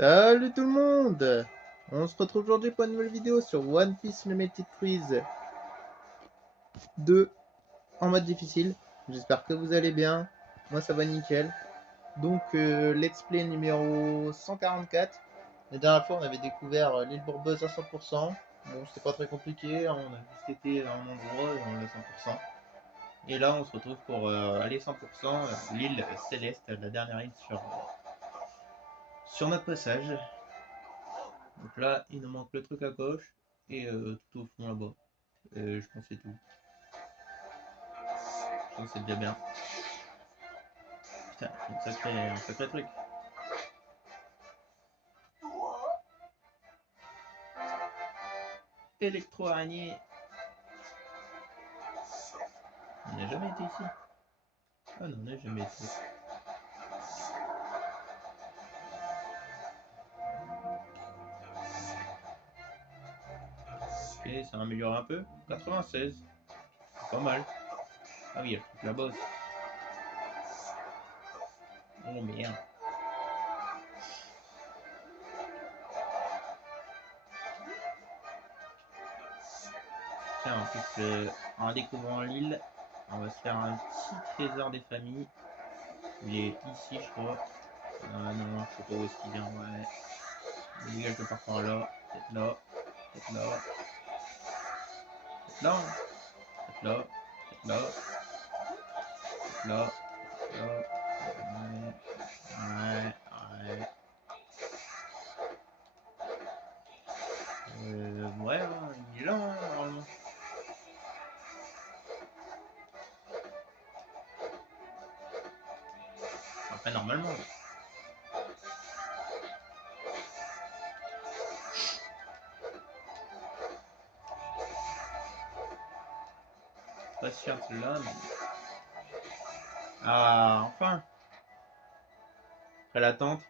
Salut tout le monde! On se retrouve aujourd'hui pour une nouvelle vidéo sur One Piece Limited Quiz 2 en mode difficile. J'espère que vous allez bien. Moi ça va nickel. Donc let's play numéro 144. La dernière fois on avait découvert l'île Bourbeuse à 100%. Bon c'était pas très compliqué, hein. On a juste été à un endroit et on l'a 100%. Et là on se retrouve pour aller 100% l'île Céleste, la dernière île sur notre passage. Donc là, il nous manque le truc à gauche et tout au fond là-bas. Je pense que c'est tout. Je pense que c'est déjà bien. Putain, un sacré truc. Électro-araignée. On n'a jamais été ici. Ah non, on n'a jamais été. Ok, ça améliore un peu. 96. Pas mal. Ah oui, il y a le truc là-bas aussi. Oh merde. Tiens, en plus, en découvrant l'île, on va se faire un petit trésor des familles. Il est ici, je crois. Non, je sais pas où est-ce qu'il vient. Ouais. Il est quelque part par là. Peut-être là. Peut-être là. Peut-être là. Hein. Peut-être là. Peut-être là. Peut-être là. Peut-être là. Ouais. Ouais. Ouais. Ouais, hein, il est là, hein, normalement. Enfin, normalement. Pas sûr de celui-là, mais. Ah, enfin. Après l'attente.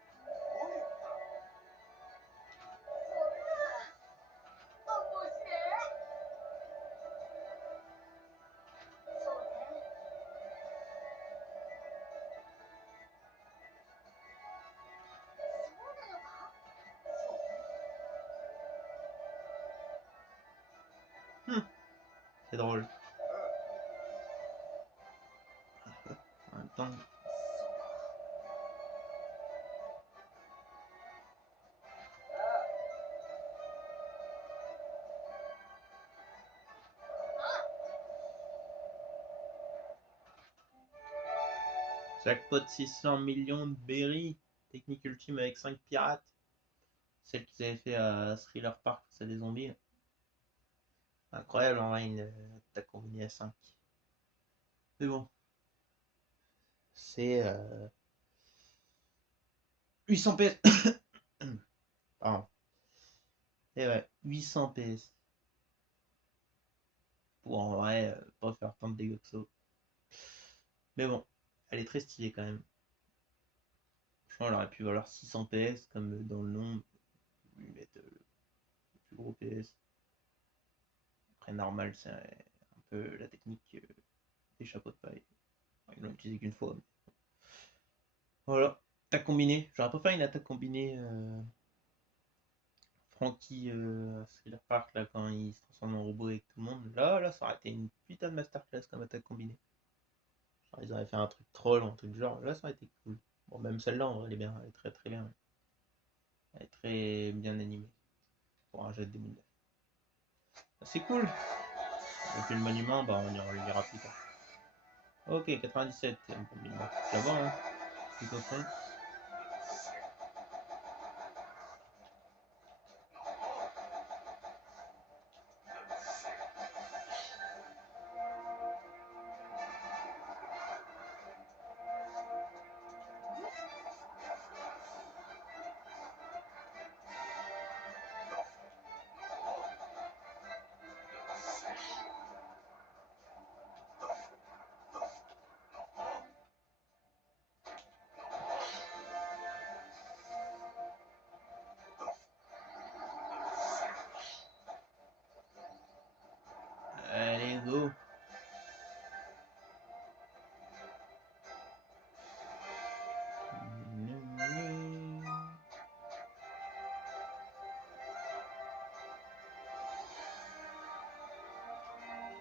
C'est drôle. En même temps. Jackpot 600 millions de berries. Technique ultime avec 5 pirates. Celle qu'ils avaient fait à Thriller Park, c'est des zombies. Incroyable en vrai, une attaque combinée à 5. Mais bon, c'est 800 PS. Pardon. Et ouais, 800 PS. Pour en vrai, pas faire tant de dégâts que ça. Mais bon, elle est très stylée quand même. Je pense qu'elle aurait pu valoir 600 PS, comme dans le nom, lui mettre le plus gros PS. Après, normal, c'est un peu la technique des chapeaux de paille. Enfin, ils l'ont utilisé qu'une fois. Mais... Voilà, attaque combinée. J'aurais pas fait une attaque combinée Frankie Thriller Park là, quand il se transforme en robot avec tout le monde. Là, ça aurait été une putain de masterclass comme attaque combinée. Genre, ils auraient fait un truc troll, un truc genre. Là, ça aurait été cool. Bon, même celle-là, en vrai, elle est bien. Elle est très très bien. Elle est très bien animée. Pour un jet de 2009. C'est cool. Et puis le monument, bah, on le lira plus tard. Ok, 97. Là-bas, hein. Tout au fond.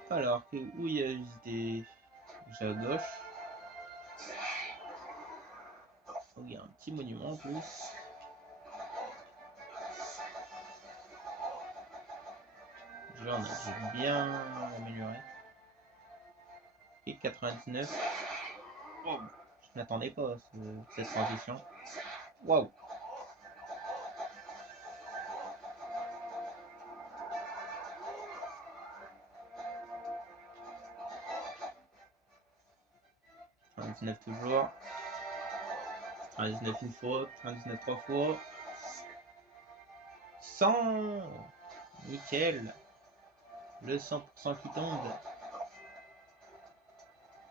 Alors, où il y a eu des... J'ai à gauche. Oh, il y a un petit monument en plus. Déjà, on a dû bien améliorer. Et 99. Wow. Je m'attendais pas à cette transition. Waouh. Toujours. 99 une fois, 99 trois fois. 100. Nickel. Le 100% qui tombe.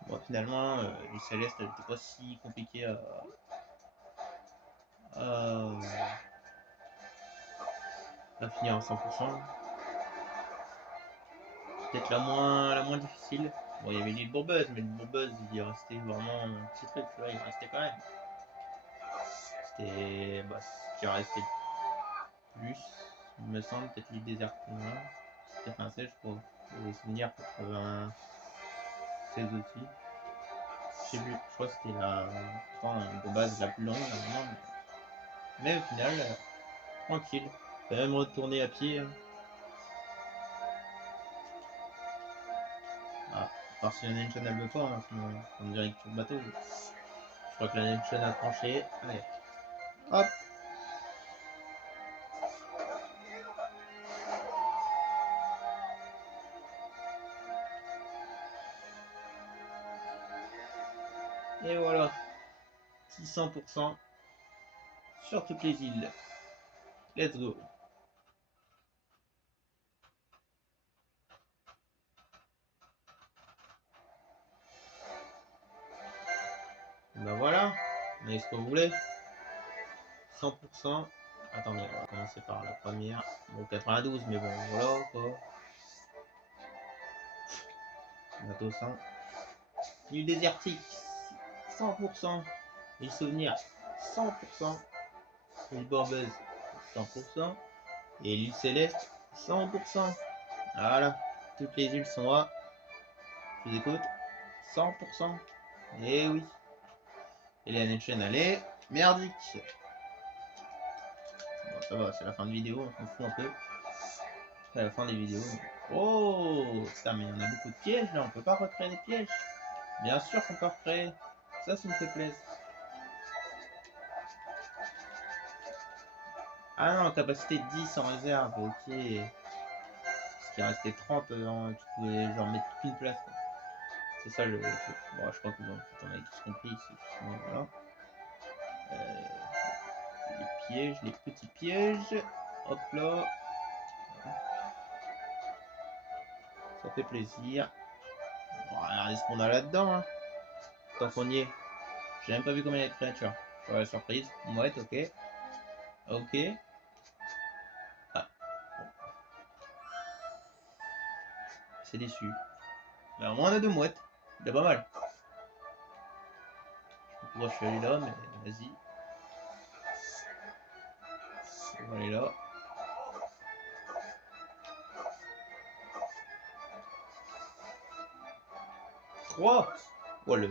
Bon, finalement, les célestes, elle n'était pas si compliquée à finir à 100%. Peut-être la moins difficile. Bon, il y avait l'île Bourbeuse, mais l'île Bourbeuse, il restait vraiment un petit truc, tu vois, il restait quand même. C'était. Bah, ce qui restait plus, il me semble, peut-être l'île déserte. C'était 96, je crois. Les souvenirs 96 aussi. Je sais plus, je crois que c'était de base la plus longue, normalement. Mais au final, tranquille. On peut même retourner à pied. Ah, à part si la Nation elle veut pas, hein, sinon on dirait que sur le bateau. Je crois que la Nation a tranché. Allez, hop. Et voilà, 600% sur toutes les îles. Let's go. Ben voilà, on a ce que vous voulez. 100%. Attendez, on va commencer par la première. Bon, 92, mais bon, voilà quoi. Bateau 100. Île désertique, 100%. Les souvenirs, 100%. L'île Bourbeuse, 100%. Et l'île Céleste, 100%. Voilà, toutes les îles sont là. Je vous écoute, 100%. Et oui. Et la Nation, elle est merdique. Bon, ça va, c'est la fin de vidéo, on s'en fout un peu. C'est la fin des vidéos. Oh, putain, mais il y en a beaucoup de pièges là, on peut pas recréer des pièges. Bien sûr qu'on peut recréer. Ça me fait plaisir. Ah non, capacité 10 en réserve, ok. Parce qu'il restait 30, tu pouvais genre mettre qu'une place. Quoi. C'est ça le truc. Bon, je crois que bon, on avait tous compris. Sinon, voilà. Les pièges, les petits pièges. Hop là. Ça fait plaisir. Bon, regardez ce qu'on a là-dedans. Hein. Tant qu'on y est. J'ai même pas vu combien il y a de créatures. J'aurai la surprise. Mouette, ok. Ok. Ah, c'est déçu. Mais au moins on a deux mouettes. C'est pas mal. Je sais pas pourquoi je suis allé là, mais vas-y. On va aller là. 3. Oh, le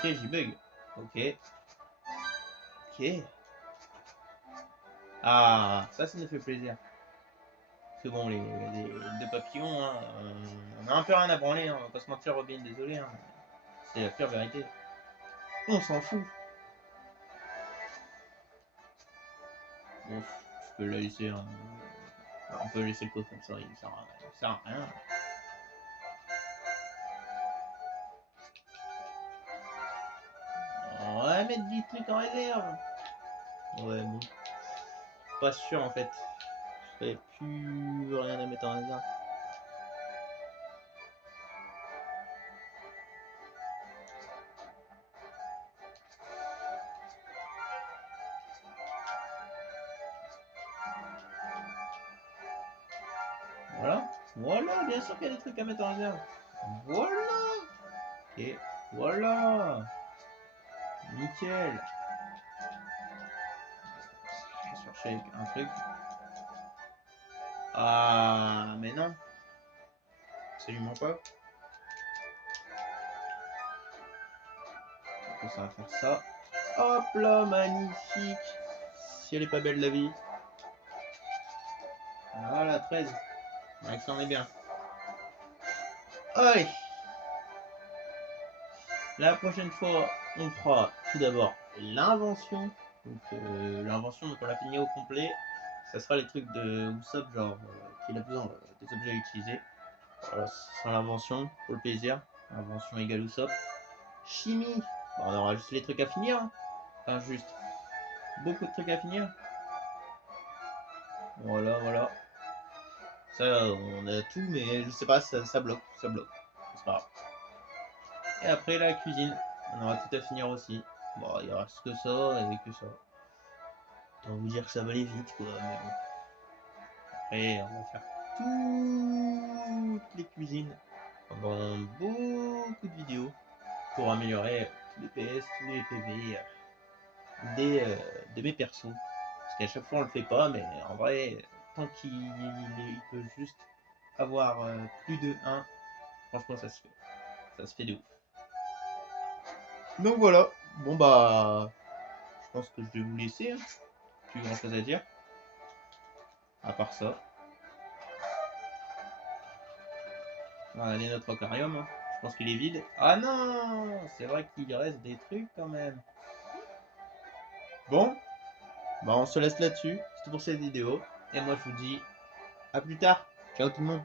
piège il bug. Ok. Ok. Ah, ça nous fait plaisir. C'est bon, les deux papillons, hein, on a un peu rien à branler, hein, on va pas se mentir, Robin, désolé. Hein, c'est la pure vérité. On s'en fout. Bon, je peux la laisser. Hein, on peut laisser le code comme ça, il sert à rien. On va mettre des trucs en réserve. Ouais, bon. Pas sûr en fait. J'avais plus rien à mettre en réserve. Voilà. Voilà, bien sûr qu'il y a des trucs à mettre en réserve. Voilà. Et voilà. Nickel. Je vais chercher un truc. Ah, mais non. absolument pas. Donc ça va faire ça. Hop là, magnifique. Si elle est pas belle la vie. Voilà, 13. Ouais, ça en est bien. Allez. La prochaine fois, on fera tout d'abord l'invention. Donc l'invention, donc on l'a fini au complet. Ça sera les trucs de Usopp, genre qu'il a besoin des objets à utiliser. Voilà, ce sera l'invention pour le plaisir. Invention égale Usopp. Chimie. Bon, on aura juste les trucs à finir. Hein. Enfin, juste beaucoup de trucs à finir. Voilà, voilà. Ça, on a tout, mais je sais pas, ça bloque. Ça bloque. C'est pas grave. Et après, la cuisine. On aura tout à finir aussi. Bon, il reste que ça et que ça. Autant vous dire que ça va aller vite, quoi. Mais bon. Après, on va faire toutes les cuisines pendant beaucoup de vidéos pour améliorer tous les PS, tous les PV de mes persos. Parce qu'à chaque fois on le fait pas, mais en vrai, tant qu'il peut juste avoir plus de 1, franchement ça se fait. Ça se fait de ouf. Donc voilà, bon bah, je pense que je vais vous laisser. Hein. Plus grand chose à dire. À part ça. On va aller notre aquarium. Hein. Je pense qu'il est vide. Ah non, c'est vrai qu'il reste des trucs quand même. Bon, bah on se laisse là-dessus. C'est tout pour cette vidéo. Et moi je vous dis à plus tard. Ciao tout le monde.